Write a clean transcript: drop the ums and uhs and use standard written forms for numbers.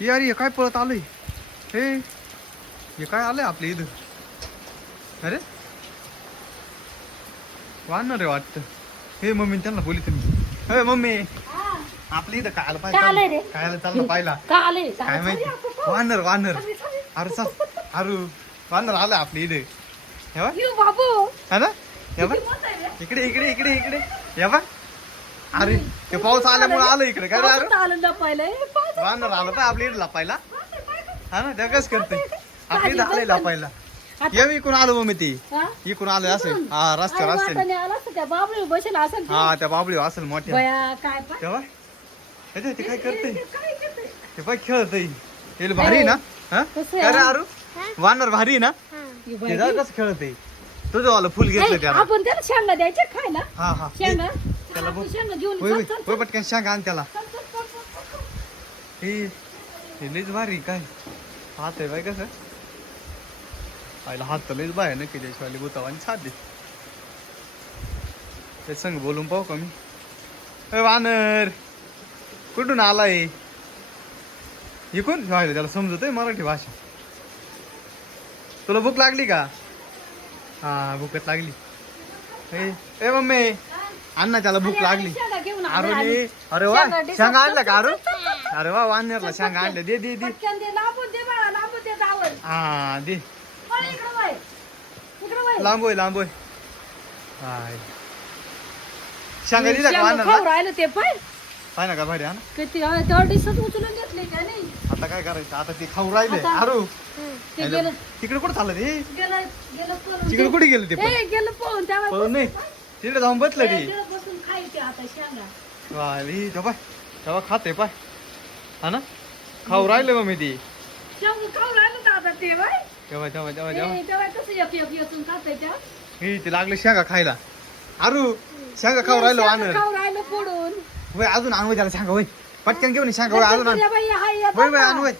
यार हे काय पळत आलंय हे काय आलंय आपल्या इथं अरे वाढणार रे वाटतं हे मम्मी त्यांना बोली तुम्ही हे मम्मी आपल्या इथं काय आलं पाहिजे काय चाललं पाहिला काय माहिती वानर वानर अरे चल अरे वानर आलं आपल्या इथे हे बघ हा ना हे बघ इकडे इकडे इकडे इकडे हे बघ अरे ते पाऊस आल्यामुळे आलं इकडे काय वानर आलं पाय आपल्या इथे लपायला हा ना त्या कस करते आपल्या इथं आलंय लपायला ये इकडून आलो मम्मी ती इकडून आलो असेल हा रस्त्यावर असेल हा त्या बाबळी असेल मोठ्या तेव्हा ते काय करते ते पाय खेळत भारी ना हा अरे अरू वानर भारी ना ते कसं खेळत तुझं वाला फुल घेतलं त्याला आपण त्याला शेंगा द्यायच्या खायला हा हा शेंगा त्याला बघ शेंगा घेऊन होय होय पटकन सांगा आण त्याला हे लईच भारी काय हात आहे बाय कसं आईला हात तर लईच बाय नक्की त्याशिवाय बुतावानी छान दे ते संग बोलून पाहू का मी वानर कुठून आलाय इकून व्हायला त्याला समजत आहे मराठी भाषा तुला भूक लागली का हा भूकच लागली ए मम्मी अण्णा त्याला भूक लागली अरे अरे वा शेंगा आणला का अरे वा वानरला शेंगा आणल्या दे दे दे हा दे लांबोय लांबोय हाय शेंगा दिला का वानरला राहिलं ते पाय पाय ना का भारी हा ना किती तेवढं दिसत उचलून घेतले का नाही आता काय करायचं आता ते खाऊ राहिले अरू ते गेलं तिकडे कुठं चाललं ते गेलं गेलं पळून तिकडे कुठे गेलं ते पण गेलं पळून त्यावेळेस पळून नाही तिकडे जाऊन बसलं ते बसून खायचे आता शेंगा वाली तेव्हा तेव्हा खाते पाय हा ना खाऊ राहिले मग मी ती शेंगा खाऊ राहिलं तर आता ते बाय तेव्हा तेव्हा तेव्हा तेव्हा तेव्हा कसं एक एक येतून खाते त्या हे ते लागले शेंगा खायला अरू शेंगा खाऊ राहिलो आणून खाऊ राहिलं पडून वय अजून आणू त्याला सांगा वय पटकन घेऊन सांगा वय अजून आण बाई हाय वय वय आणू वय